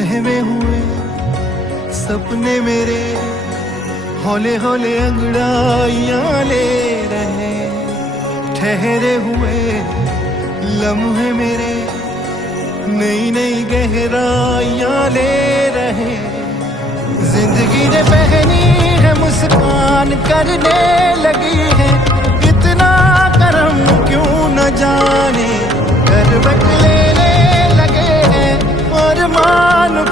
बहमे हुए सपने मेरे हौले हौले अंगड़ाइयां ले रहे। ठहरे हुए लम्हे मेरे नई नई गहराइयां ले रहे। जिंदगी ने पहनी है मुस्कान करने लगी है, इतना करम क्यों न जाने। करवट लेने लगे हैं और मान